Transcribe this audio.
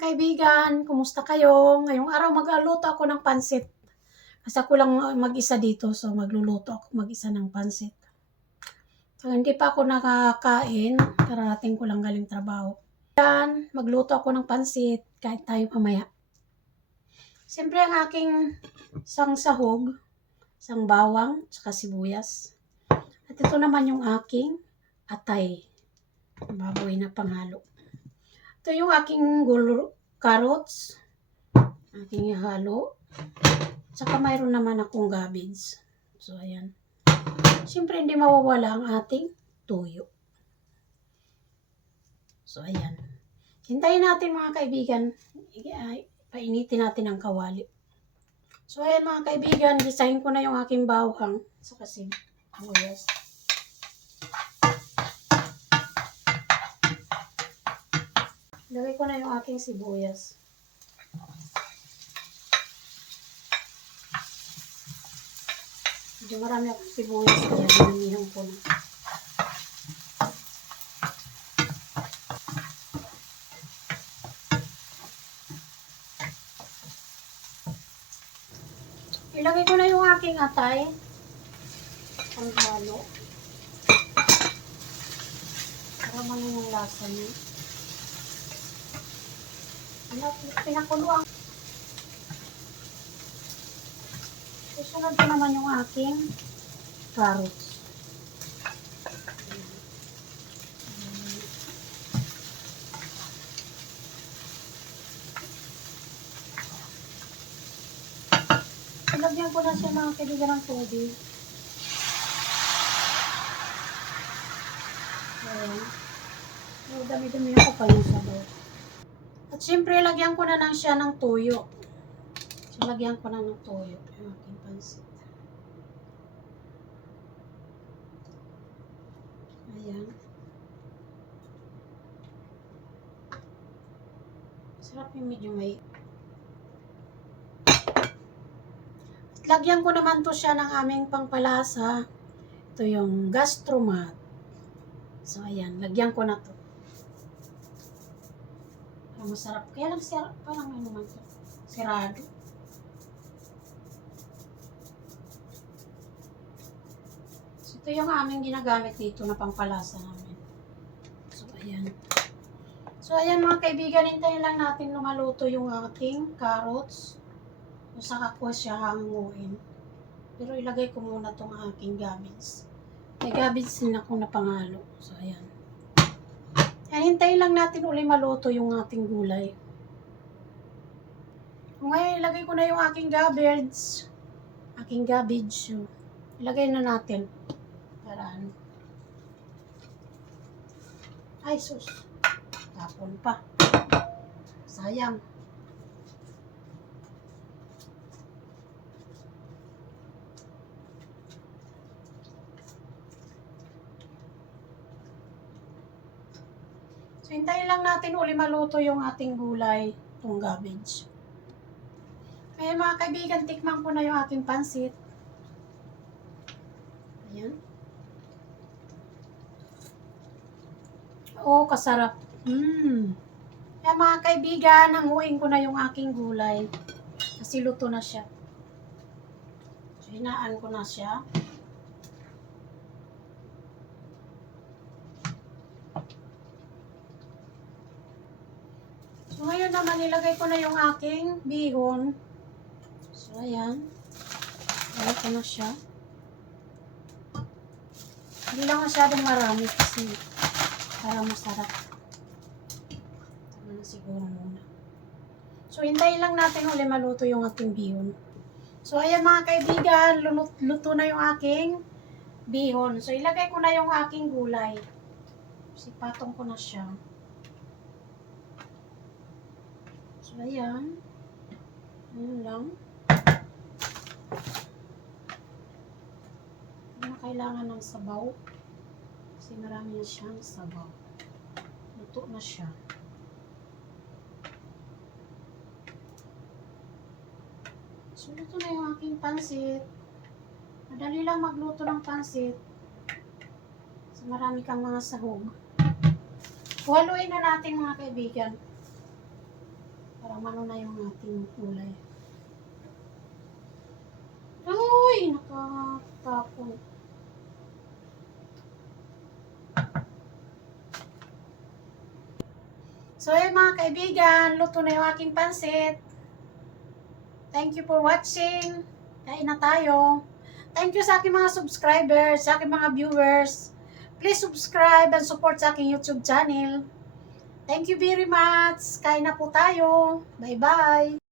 kaibigan, kumusta kayo? Ngayong araw magluluto ako ng pansit. Kasi ako lang mag-isa dito, so magluluto ako mag-isa ng pansit. So, hindi pa ako nakakain, kararating ko lang galing trabaho. Yan, magluto ako ng pansit, kahit tayo mamaya. Siyempre ang aking isang sahog, isang bawang, saka sibuyas. At ito naman yung aking atay, baboy na panghalo. Ito yung aking carrots, aking ihalo. Saka mayroon naman akong cabbage. So, ayan. Siyempre, hindi mawawala ang ating tuyo. So, ayan. Hintayin natin mga kaibigan. Painitin natin ang kawali. So, ayan mga kaibigan. Gisahin ko na yung aking bawang. Saka sibuyas. Lagay ko na yung aking sibuyas. Medyo marami akong sibuyas kaya dinamihan ko na. Ilagay ko na yung aking atay. Ang halo. Para man yung lasa niya. Pinakuluan. Susunod ko naman yung aking carrots. Ilagyan ko na siya mga kaibigan ng tubig. Ayan. So, dami-dami ako pa yung sabaw. At syempre, lagyan ko na lang siya ng toyo. So, lagyan ko na ng toyo yung aking pansit. Ayan. Sarap yung medyo may. At lagyan ko naman to siya ng aming pangpalasa. Ito yung gastromat. So, ayan. Lagyan ko na to. Parang masarap. Kaya lang parang ano man to. Sirado. So, ito yung aming ginagamit dito na pangpalasa namin. So, ayan. So, ayan mga kaibigan, hintayin lang natin lumaluto yung ating carrots. So, saka ko siya hanguin. Pero ilagay ko muna tong aking cabbage. May cabbage din ako na pangalo. So, ayan. Ayan, hintayin lang natin uli maluto yung ating gulay. Ngayon, ilagay ko na yung aking cabbage. Aking cabbage. So, ilagay na natin. Para ano. Ay, sus. Tapon pa. Sayang. So, hintayin lang natin uli maluto yung ating gulay, itong cabbage. Ayan mga kaibigan, tikman ko na yung aking pansit. Ayan. Oh, kasarap. Ayan mga kaibigan, hanguin ko na yung aking gulay. Kasi luto na siya. So, hinaan ko na siya. So, ngayon naman, nilagay ko na yung aking bihon. So, ayan. Ilagay ko na siya. Hindi lang masyadong marami kasi para masarap. Tama na siguro muna. So, hintayin lang natin uli maluto yung ating bihon. So, ayan mga kaibigan, luto na yung aking bihon. So, ilagay ko na yung aking gulay. Sipatong ko na siya. So, ayan. Ayan lang. Hindi na kailangan ng sabaw. Kasi marami na siyang sabaw. Luto na siya. So, luto na yung aking pansit. Madali lang magluto ng pansit. So, marami kang mga sahog. Haluin na natin mga kaibigan. Para mano na yung ating kulay. Uy, nakatapon. So, yun mga kaibigan, luto na yung aking pansit. Thank you for watching. Kain na tayo. Thank you sa aking mga subscribers, sa aking mga viewers. Please subscribe and support sa aking YouTube channel. Thank you very much. Kain na po tayo. Bye-bye.